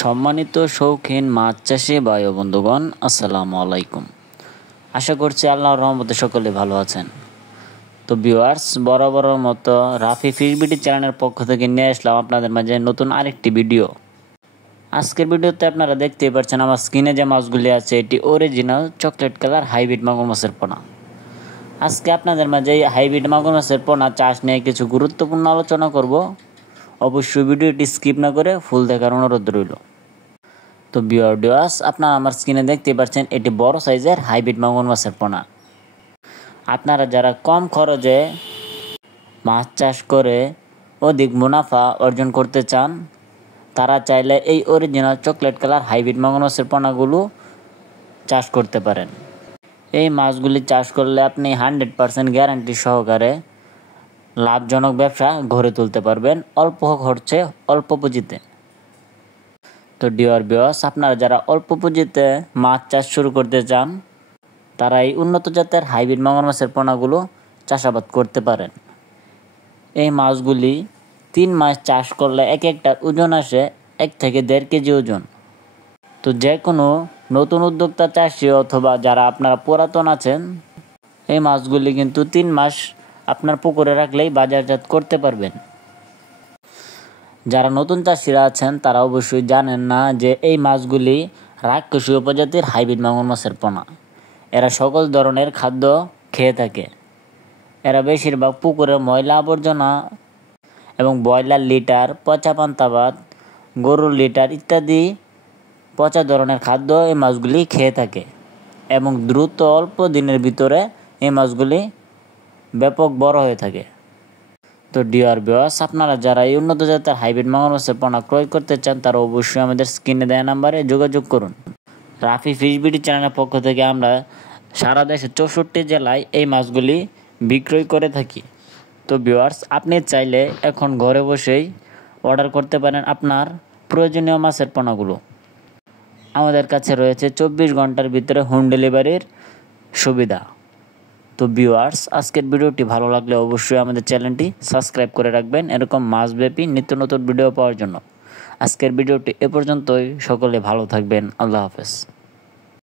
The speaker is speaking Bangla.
সম্মানিত শৌখিন মাছ চাষি ভাই ও বন্ধুগণ, আসসালামু আলাইকুম। আশা করছি আল্লাহর রহমতে সকলে ভালো আছেন। তো ভিউয়ার্স, বরাবরের মতো রাফি ফিশ বিডি চ্যানেলের পক্ষ থেকে নিয়ে আসলাম আপনাদের মাঝে নতুন আরেকটি ভিডিও। আজকের ভিডিওতে আপনারা দেখতেই পাচ্ছেন আমার স্ক্রিনে যে মাছগুলি আছে, এটি অরিজিনাল চকলেট কালার হাইব্রিড মাগুর মাছের পোনা। আজকে আপনাদের মাঝে এই হাইব্রিড মাগুর মাছের পোনা চাষ নিয়ে কিছু গুরুত্বপূর্ণ আলোচনা করব। অবশ্যই ভিডিওটি স্কিপ না করে ফুল দেখার অনুরোধ রইল। তো ভিউয়ার্স, আপনারা আমার স্ক্রিনে দেখতে পাচ্ছেন এটি বড় সাইজের হাইব্রিড মাগুর মাছের পোনা। আপনারা যারা কম খরচে মাছ চাষ করে অধিক মুনাফা অর্জন করতে চান, তারা চাইলে এই অরিজিনাল চকলেট কালার হাইব্রিড মাগুর মাছের পোনাগুলো চাষ করতে পারেন। এই মাছগুলি চাষ করলে আপনি 100% গ্যারান্টি সহকারে লাভজনক ব্যবসা গড়ে তুলতে পারবেন অল্প খরচে অল্প পুঁজিতে। তো ডিয়ার ভিউয়ার্স, আপনারা যারা অল্প পুঁজিতে মাছ চাষ শুরু করতে চান, তারা এই উন্নত জাতের হাইব্রিড মাগুর মাছের পোনাগুলো চাষাবাদ করতে পারেন। এই মাছগুলি 3 মাস চাষ করলে এক একটার ওজন আসে 1 থেকে 1.5 কেজি ওজন। তো যে কোনো নতুন উদ্যোক্তা চাষি অথবা যারা আপনারা পুরাতন আছেন, এই মাছগুলি কিন্তু 3 মাস আপনার পুকুরে রাখলেই বাজারজাত করতে পারবেন। যারা নতুন চাষিরা আছেন তারা অবশ্যই জানেন না যে এই মাছগুলি রাক্ষসী উপজাতির হাইব্রিড মাগুর মাছের পোনা। এরা সকল ধরনের খাদ্য খেয়ে থাকে। এরা বেশিরভাগ পুকুরের ময়লা আবর্জনা এবং ব্রয়লার লিটার, পচা পান্তা ভাত, গরুর লিটার ইত্যাদি পচা ধরনের খাদ্য এই মাছগুলি খেয়ে থাকে এবং দ্রুত অল্প দিনের ভিতরে এই মাছগুলি ব্যাপক বড় হয়ে থাকে। তো ডিয়ার ভিউয়ার্স, আপনারা যারা এই উন্নত জাতের হাইব্রিড মাগুর মাছের পোনা ক্রয় করতে চান, তারা অবশ্যই আমাদের স্ক্রিনে দেওয়া নাম্বারে যোগাযোগ করুন। রাফি ফিশ বিডি চ্যানেলের পক্ষ থেকে আমরা সারা দেশে 64 জেলায় এই মাছগুলি বিক্রয় করে থাকি। তো ভিউয়ার্স, আপনি চাইলে এখন ঘরে বসেই অর্ডার করতে পারেন আপনার প্রয়োজনীয় মাছের পোনাগুলো। আমাদের কাছে রয়েছে 24 ঘন্টার ভিতরে হোম ডেলিভারির সুবিধা। তো ভিউয়ার্স, আজকের ভিডিওটি ভালো লাগলে অবশ্যই আমাদের চ্যানেলটি সাবস্ক্রাইব করে রাখবেন এরকম মাছব্যাপী নিত্য নতুন ভিডিও পাওয়ার জন্য। আজকের ভিডিওটি এ পর্যন্তই। সকলে ভালো থাকবেন। আল্লাহ হাফেজ।